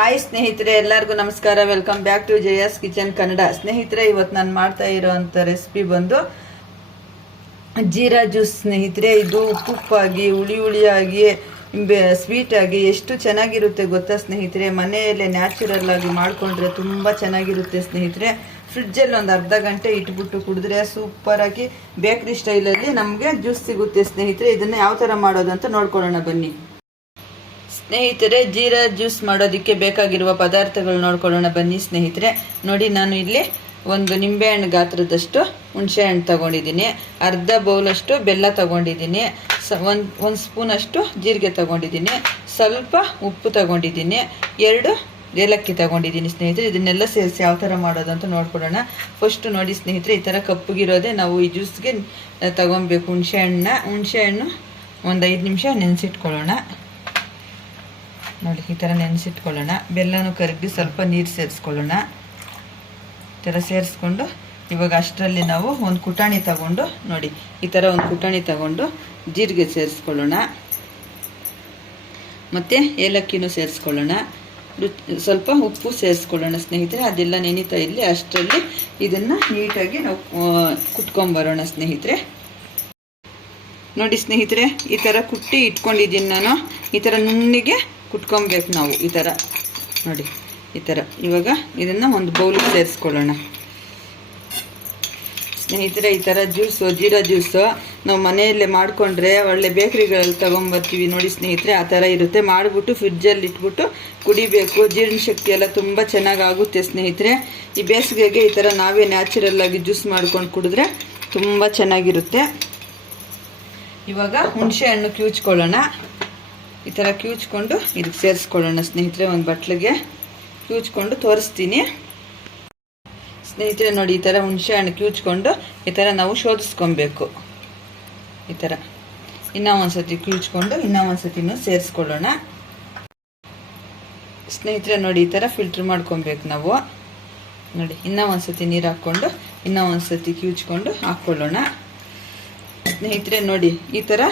Hi ಸ್ನೇಹಿತರೆ, ಎಲ್ಲರಿಗೂ ನಮಸ್ಕಾರ. Welcome back to Jaya's kitchen Kannada. ಸ್ನೇಹಿತರೆ, ಇವತ್ತು ನಾನು ಮಾಡ್ತಾ ಇರೋಂಥ ರೆಸಿಪಿ ಬಂದು ಜೀರಾ ಜ್ಯೂಸ್. ಸ್ನೇಹಿತರೆ, ಇದು ಉಪ್ಪುಪ್ಪಾಗಿ ಹುಳಿಯಾಗಿ ಸ್ವೀಟ್ ಆಗಿ ಎಷ್ಟು ಚೆನ್ನಾಗಿರುತ್ತೆ ಗೊತ್ತಾ ಸ್ನೇಹಿತರೆ. ಮನೆಯಲ್ಲೇ ನ್ಯಾಚುರಲ್ ಆಗಿ ಮಾಡಿಕೊಂಡ್ರೆ ತುಂಬ ಚೆನ್ನಾಗಿರುತ್ತೆ ಸ್ನೇಹಿತರೆ. ಫ್ರಿಡ್ಜಲ್ಲಿ ಒಂದು ಅರ್ಧ ಗಂಟೆ ಇಟ್ಬಿಟ್ಟು ಕುಡಿದ್ರೆ ಸೂಪರ್ ಆಗಿ ಬೇಕ್ರಿ ಸ್ಟೈಲಲ್ಲಿ ನಮಗೆ ಜ್ಯೂಸ್ ಸಿಗುತ್ತೆ ಸ್ನೇಹಿತರೆ. ಇದನ್ನು ಯಾವ ಥರ ಮಾಡೋದು ಅಂತ ನೋಡ್ಕೊಳ್ಳೋಣ ಬನ್ನಿ ಸ್ನೇಹಿತರೆ. ಜೀರಾ ಜ್ಯೂಸ್ ಮಾಡೋದಕ್ಕೆ ಬೇಕಾಗಿರುವ ಪದಾರ್ಥಗಳು ನೋಡ್ಕೊಳ್ಳೋಣ ಬನ್ನಿ ಸ್ನೇಹಿತರೆ. ನೋಡಿ, ನಾನು ಇಲ್ಲಿ ಒಂದು ನಿಂಬೆಹಣ್ಣು ಗಾತ್ರದಷ್ಟು ಹುಣಸೆಹಣ್ಣು ತಗೊಂಡಿದ್ದೀನಿ, ಅರ್ಧ ಬೌಲಷ್ಟು ಬೆಲ್ಲ ತಗೊಂಡಿದ್ದೀನಿ, ಒಂದು ಸ್ಪೂನಷ್ಟು ಜೀರಿಗೆ ತಗೊಂಡಿದ್ದೀನಿ, ಸ್ವಲ್ಪ ಉಪ್ಪು ತಗೊಂಡಿದ್ದೀನಿ, 2 ಏಲಕ್ಕಿ ತಗೊಂಡಿದ್ದೀನಿ ಸ್ನೇಹಿತರೆ. ಇದನ್ನೆಲ್ಲ ಸೇರಿಸಿ ಯಾವ ಥರ ಮಾಡೋದು ಅಂತ ನೋಡ್ಕೊಳ್ಳೋಣ. ಫಸ್ಟು ನೋಡಿ ಸ್ನೇಹಿತರೆ, ಈ ಥರ ಕಪ್ಪಗಿರೋದೆ ನಾವು ಈ ಜ್ಯೂಸ್ಗೆ ತಗೊಬೇಕು. ಹುಣಸೆಹಣ್ಣು ಒಂದು 5 ನಿಮಿಷ ನೆನೆಸಿಟ್ಕೊಳ್ಳೋಣ. ನೋಡಿ, ಈ ಥರ ನೆನೆಸಿಟ್ಕೊಳ್ಳೋಣ. ಬೆಲ್ಲನೂ ಕರಗಿ ಸ್ವಲ್ಪ ನೀರು ಸೇರಿಸ್ಕೊಳ್ಳೋಣ. ಈ ಥರ ಸೇರಿಸ್ಕೊಂಡು ಇವಾಗ ಅಷ್ಟರಲ್ಲಿ ನಾವು ಒಂದು ಕುಟಾಣಿ ತಗೊಂಡು, ನೋಡಿ ಈ ಥರ ಒಂದು ಕುಟಾಣಿ ತಗೊಂಡು ಜೀರಿಗೆ ಸೇರಿಸ್ಕೊಳ್ಳೋಣ, ಮತ್ತು ಏಲಕ್ಕಿನೂ ಸೇರಿಸ್ಕೊಳ್ಳೋಣ, ಸ್ವಲ್ಪ ಉಪ್ಪು ಸೇರಿಸ್ಕೊಳ್ಳೋಣ ಸ್ನೇಹಿತರೆ. ಅದೆಲ್ಲ ನೆನೀತಾ ಇಲ್ಲಿ ಅಷ್ಟರಲ್ಲಿ ಇದನ್ನು ನೀಟಾಗಿ ನಾವು ಕುಟ್ಕೊಂಬರೋಣ ಸ್ನೇಹಿತರೆ. ನೋಡಿ ಸ್ನೇಹಿತರೆ, ಈ ಥರ ಕುಟ್ಟಿ ಇಟ್ಕೊಂಡಿದ್ದೀನಿ ನಾನು. ಈ ಥರ ನುಣ್ಣಿಗೆ ಕುಟ್ಕೊಬೇಕು ನಾವು. ಈ ಥರ ನೋಡಿ, ಈ ಥರ. ಇವಾಗ ಇದನ್ನು ಒಂದು ಬೌಲಿಗೆ ಸೇರಿಸ್ಕೊಳ್ಳೋಣ ಸ್ನೇಹಿತರೆ. ಈ ಥರ ಜೀರಾ ಜ್ಯೂಸು ನಾವು ಮನೆಯಲ್ಲೇ ಮಾಡಿಕೊಂಡ್ರೆ ಒಳ್ಳೆ ಬೇಕ್ರಿಗಳಲ್ಲಿ ತೊಗೊಂಬರ್ತೀವಿ ನೋಡಿ ಸ್ನೇಹಿತರೆ. ಆ ಥರ ಇರುತ್ತೆ. ಮಾಡಿಬಿಟ್ಟು ಫ್ರಿಡ್ಜಲ್ಲಿ ಇಟ್ಬಿಟ್ಟು ಕುಡಿಬೇಕು. ಜೀರ್ಣಶಕ್ತಿ ಎಲ್ಲ ತುಂಬ ಚೆನ್ನಾಗಾಗುತ್ತೆ ಸ್ನೇಹಿತರೆ. ಈ ಬೇಸಿಗೆಗೆ ಈ ಥರ ನಾವೇ ನ್ಯಾಚುರಲ್ಲಾಗಿ ಜ್ಯೂಸ್ ಮಾಡ್ಕೊಂಡು ಕುಡಿದ್ರೆ ತುಂಬ ಚೆನ್ನಾಗಿರುತ್ತೆ. ಇವಾಗ ಹುಣಸೆ ಹಣ್ಣು ಕಿವುಚ್ಕೊಳ್ಳೋಣ. ಈ ಥರ ಕಿವುಚ್ಕೊಂಡು ಇದಕ್ಕೆ ಸೇರಿಸ್ಕೊಳ್ಳೋಣ ಸ್ನೇಹಿತರೆ. ಒಂದು ಬಟ್ಲಿಗೆ ಕಿವುಚ್ಕೊಂಡು ತೋರಿಸ್ತೀನಿ ಸ್ನೇಹಿತರೆ. ನೋಡಿ, ಈ ಥರ ಹುಣಸೆ ಹಣ್ಣು ಕಿವುಚ್ಕೊಂಡು ಈ ಥರ ನಾವು ಶೋಧಿಸ್ಕೊಬೇಕು. ಈ ಥರ ಇನ್ನೂ ಒಂದು ಸತಿ ಕಿವುಚ್ಕೊಂಡು ಇನ್ನೂ ಒಂದು ಸತಿನೂ ಸೇರಿಸ್ಕೊಳ್ಳೋಣ ಸ್ನೇಹಿತರೆ. ನೋಡಿ, ಈ ಥರ ಫಿಲ್ಟ್ರ್ ಮಾಡ್ಕೊಬೇಕು ನಾವು. ನೋಡಿ, ಇನ್ನೂ ಒಂದು ಸತಿ ನೀರು ಹಾಕ್ಕೊಂಡು ಇನ್ನೂ ಒಂದು ಸತಿ ಕಿವುಚ್ಕೊಂಡು ಹಾಕ್ಕೊಳ್ಳೋಣ ಸ್ನೇಹಿತರೆ. ನೋಡಿ, ಈ ಥರ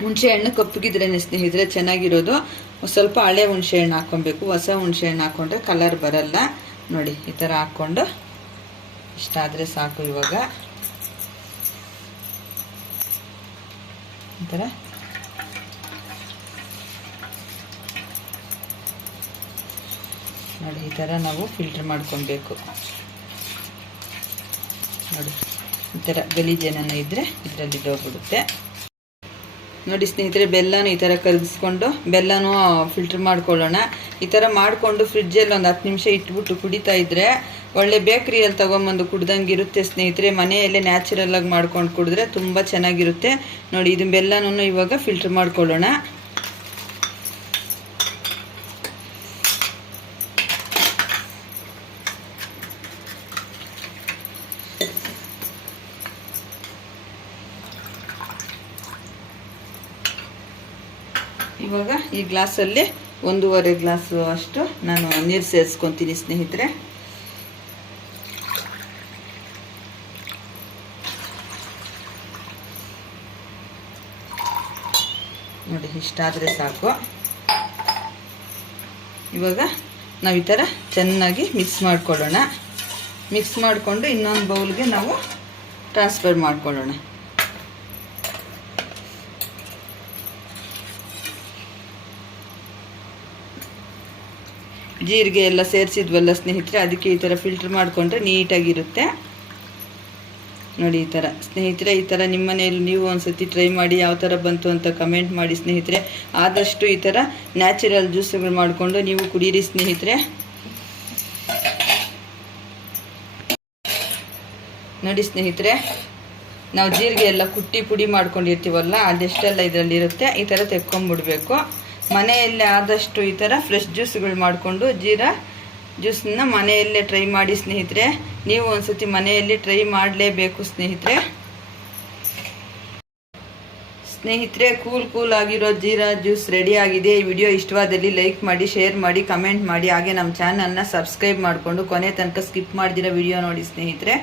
ಹುಣಸೆ ಹಣ್ಣು ಕಪ್ಪಗಿದ್ರೇ ಸ್ನೇಹಿತರೆ ಚೆನ್ನಾಗಿರೋದು. ಸ್ವಲ್ಪ ಹಳೆ ಹುಣಸೆ ಹಣ್ಣು ಹಾಕ್ಕೊಬೇಕು. ಹೊಸ ಹುಣಸೆ ಹಣ್ಣು ಹಾಕ್ಕೊಂಡ್ರೆ ಕಲರ್ ಬರಲ್ಲ. ನೋಡಿ, ಈ ಥರ ಹಾಕ್ಕೊಂಡು ಇಷ್ಟಾದರೆ ಸಾಕು. ಇವಾಗ ಈ ಥರ ನೋಡಿ, ಈ ಥರ ನಾವು ಫಿಲ್ಟರ್ ಮಾಡ್ಕೊಬೇಕು. ನೋಡಿ, ಈ ಥರ ಗಲೀಜೇನ ಇದ್ದರೆ ಇದರಲ್ಲಿ ಹೋಗ್ಬಿಡುತ್ತೆ. ನೋಡಿ ಸ್ನೇಹಿತರೆ, ಬೆಲ್ಲನೂ ಈ ಥರ ಕರಗಿಸ್ಕೊಂಡು ಬೆಲ್ಲನೂ ಫಿಲ್ಟ್ರ್ ಮಾಡ್ಕೊಳ್ಳೋಣ. ಈ ಥರ ಮಾಡಿಕೊಂಡು ಫ್ರಿಡ್ಜಲ್ಲಿ ಒಂದು 10 ನಿಮಿಷ ಇಟ್ಬಿಟ್ಟು ಕುಡಿತಾ ಇದ್ದರೆ ಒಳ್ಳೆ ಬೇಕ್ರಿಯಲ್ಲಿ ತೊಗೊಂಬಂದು ಕುಡ್ದಂಗೆ ಇರುತ್ತೆ ಸ್ನೇಹಿತರೆ. ಮನೆಯಲ್ಲೇ ನ್ಯಾಚುರಲ್ಲಾಗಿ ಮಾಡ್ಕೊಂಡು ಕುಡಿದ್ರೆ ತುಂಬ ಚೆನ್ನಾಗಿರುತ್ತೆ. ನೋಡಿ, ಇದು ಬೆಲ್ಲನೂ ಇವಾಗ ಫಿಲ್ಟ್ರ್ ಮಾಡ್ಕೊಳ್ಳೋಣ. ಇವಾಗ ಈ ಗ್ಲಾಸಲ್ಲಿ 1.5 ಗ್ಲಾಸು ಅಷ್ಟು ನಾನು ನೀರು ಸೇರಿಸ್ಕೊತೀನಿ ಸ್ನೇಹಿತರೆ. ನೋಡಿ, ಇಷ್ಟಾದರೆ ಸಾಕು. ಇವಾಗ ನಾವು ಈ ಥರ ಚೆನ್ನಾಗಿ ಮಿಕ್ಸ್ ಮಾಡ್ಕೊಳ್ಳೋಣ. ಮಿಕ್ಸ್ ಮಾಡಿಕೊಂಡು ಇನ್ನೊಂದು ಬೌಲ್ಗೆ ನಾವು ಟ್ರಾನ್ಸ್ಫರ್ ಮಾಡ್ಕೊಳ್ಳೋಣ. ಜೀರಿಗೆ ಎಲ್ಲ ಸೇರಿಸಿದ್ವಲ್ಲ ಸ್ನೇಹಿತರೆ, ಅದಕ್ಕೆ ಈ ಥರ ಫಿಲ್ಟ್ರ್ ಮಾಡಿಕೊಂಡ್ರೆ ನೀಟಾಗಿರುತ್ತೆ. ನೋಡಿ, ಈ ಥರ ಸ್ನೇಹಿತರೆ. ಈ ಥರ ನಿಮ್ಮ ಮನೆಯಲ್ಲಿ ನೀವು ಒಂದು ಸತಿ ಟ್ರೈ ಮಾಡಿ ಯಾವ ಥರ ಬಂತು ಅಂತ ಕಮೆಂಟ್ ಮಾಡಿ ಸ್ನೇಹಿತರೆ. ಆದಷ್ಟು ಈ ಥರ ನ್ಯಾಚುರಲ್ ಜ್ಯೂಸ್ಗಳು ಮಾಡಿಕೊಂಡು ನೀವು ಕುಡೀರಿ ಸ್ನೇಹಿತರೆ. ನೋಡಿ ಸ್ನೇಹಿತರೆ, ನಾವು ಜೀರಿಗೆ ಎಲ್ಲ ಕುಟ್ಟಿ ಪುಡಿ ಮಾಡ್ಕೊಂಡಿರ್ತೀವಲ್ಲ, ಅದೆಷ್ಟೆಲ್ಲ ಇದರಲ್ಲಿರುತ್ತೆ. ಈ ಥರ ತೆಕ್ಕೊಂಬಿಡ್ಬೇಕು. ಮನೆಯಲ್ಲೇ ಆದಷ್ಟು ಈ ಥರ ಫ್ರೆಶ್ ಜ್ಯೂಸ್ಗಳು ಮಾಡಿಕೊಂಡು ಜೀರಾ ಜ್ಯೂಸನ್ನ ಮನೆಯಲ್ಲೇ ಟ್ರೈ ಮಾಡಿ ಸ್ನೇಹಿತರೆ. ನೀವು ಒಂದು ಸತಿ ಮನೆಯಲ್ಲಿ ಟ್ರೈ ಮಾಡಲೇಬೇಕು ಸ್ನೇಹಿತರೆ. ಕೂಲ್ ಆಗಿರೋ ಜೀರಾ ಜ್ಯೂಸ್ ರೆಡಿ ಆಗಿದೆ. ಈ ವಿಡಿಯೋ ಇಷ್ಟವಾದಲ್ಲಿ ಲೈಕ್ ಮಾಡಿ, ಶೇರ್ ಮಾಡಿ, ಕಮೆಂಟ್ ಮಾಡಿ. ಹಾಗೆ ನಮ್ಮ ಚಾನಲ್ನ ಸಬ್ಸ್ಕ್ರೈಬ್ ಮಾಡಿಕೊಂಡು ಕೊನೆ ತನಕ ಸ್ಕಿಪ್ ಮಾಡ್ದಿರೋ ವಿಡಿಯೋ ನೋಡಿ ಸ್ನೇಹಿತರೆ.